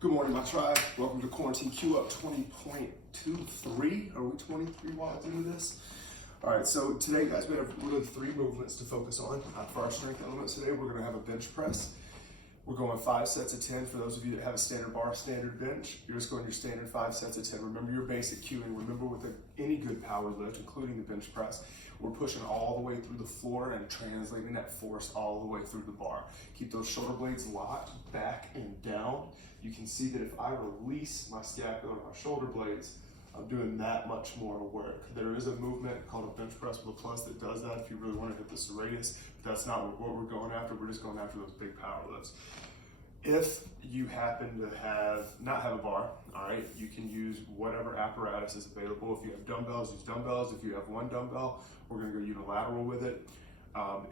Good morning, my tribe. Welcome to Quarantine Q Up 20.23. Are we 23 watts into this? All right, so today, guys, we have really three movements to focus on. For our strength elements today, we're gonna have a bench press. We're going 5 sets of 10. For those of you that have a standard bar, standard bench, you're just going your standard 5 sets of 10. Remember your basic cueing. Remember with any good power lift, including the bench press, we're pushing all the way through the floor and translating that force all the way through the bar. Keep those shoulder blades locked back and down. You can see that if I release my scapula and my shoulder blades, I'm doing that much more work. There is a movement called a bench press with a plus that does that if you really want to hit the serratus, but that's not what we're going after. We're just going after those big power lifts. If you happen to not have a bar, all right, you can use whatever apparatus is available. If you have dumbbells, use dumbbells. If you have one dumbbell, we're gonna go unilateral with it.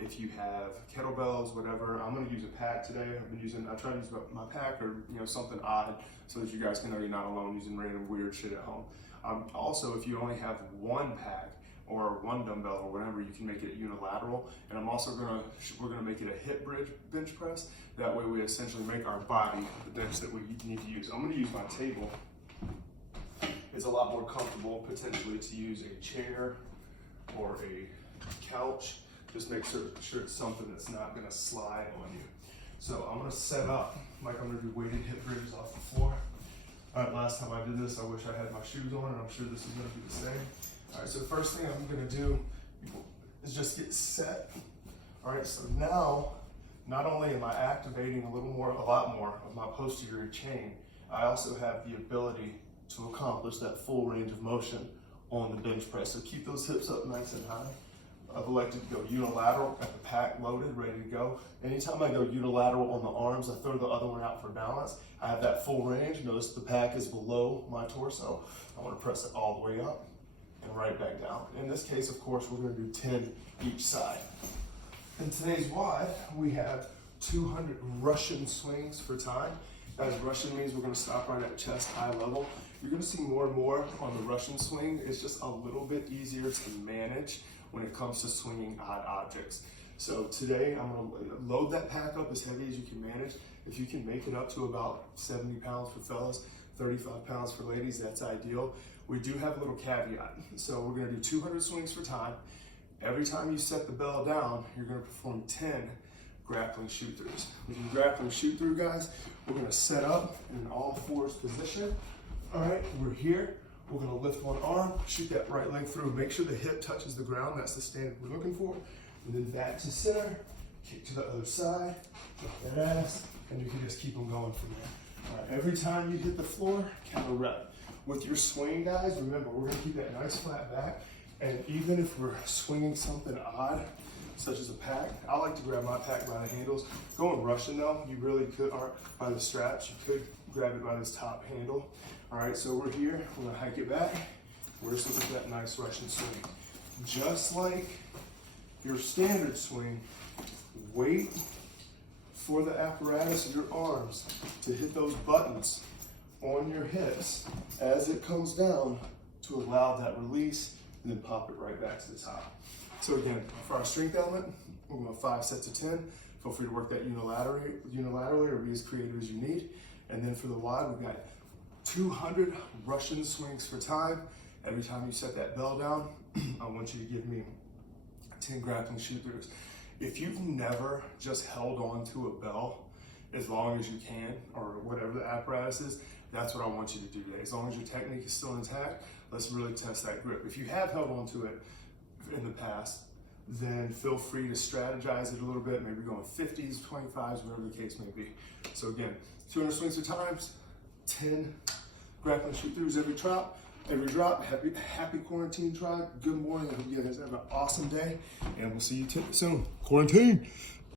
If you have kettlebells, whatever, I'm gonna use a pack today. I try to use my pack or something odd so that you guys can know you're not alone using random weird shit at home. Also, if you only have one pack or one dumbbell or whatever, you can make it unilateral. And we're gonna make it a hip bridge bench press. That way we essentially make our body the bench that we need to use. I'm gonna use my table. It's a lot more comfortable potentially to use a chair or a couch. Just make sure it's something that's not gonna slide on you. So I'm gonna set up like I'm gonna do weighted hip bridges off the floor. All right, last time I did this, I wish I had my shoes on, and I'm sure this is gonna be the same. All right, so the first thing I'm gonna do is just get set. All right, so now, not only am I activating a lot more of my posterior chain, I also have the ability to accomplish that full range of motion on the bench press. So keep those hips up nice and high. I've elected to go unilateral, got the pack loaded, ready to go. Anytime I go unilateral on the arms, I throw the other one out for balance. I have that full range. Notice the pack is below my torso. I want to press it all the way up and right back down. In this case, of course, we're going to do 10 each side. In today's WOD, we have 200 Russian swings for time. Guys, Russian means we're going to stop right at chest high level. You're going to see more and more on the Russian swing. It's just a little bit easier to manage when it comes to swinging odd objects. So today I'm gonna load that pack up as heavy as you can manage. If you can make it up to about 70 pounds for fellas, 35 pounds for ladies, that's ideal. We do have a little caveat. So we're gonna do 200 swings for time. Every time you set the bell down, you're gonna perform 10 grappling shoot-throughs. With your grappling shoot-through, guys, we're gonna set up in an all-fours position. All right, we're here. We're gonna lift one arm, shoot that right leg through, make sure the hip touches the ground, that's the standard we're looking for. And then back to center, kick to the other side, drop that ass, and you can just keep them going from there. All right, every time you hit the floor, count a rep. With your swing, guys, remember, we're gonna keep that nice flat back, and even if we're swinging something odd, such as a pack, I like to grab my pack by the handles. Going Russian though, you really could, or by the straps, you could grab it by this top handle. All right, so we're here, we're gonna hike it back. We're just looking at that nice Russian swing. Just like your standard swing, wait for the apparatus of your arms to hit those buttons on your hips as it comes down to allow that release and then pop it right back to the top. So again, for our strength element, we're going 5 sets of 10. Feel free to work that unilaterally or be as creative as you need. And then for the WOD, we've got 200 Russian swings for time. Every time you set that bell down, I want you to give me 10 grappling shoot-throughs. If you've never just held on to a bell as long as you can, or whatever the apparatus is, that's what I want you to do today. As long as your technique is still intact, let's really test that grip. If you have held on to it in the past, then feel free to strategize it a little bit, maybe going 50s, 25s, whatever the case may be. So again, 200 swings for times, 10 grappling shoot-throughs every drop. Happy quarantine tribe. Good morning. I hope you guys have an awesome day, and we'll see you soon. Quarantine.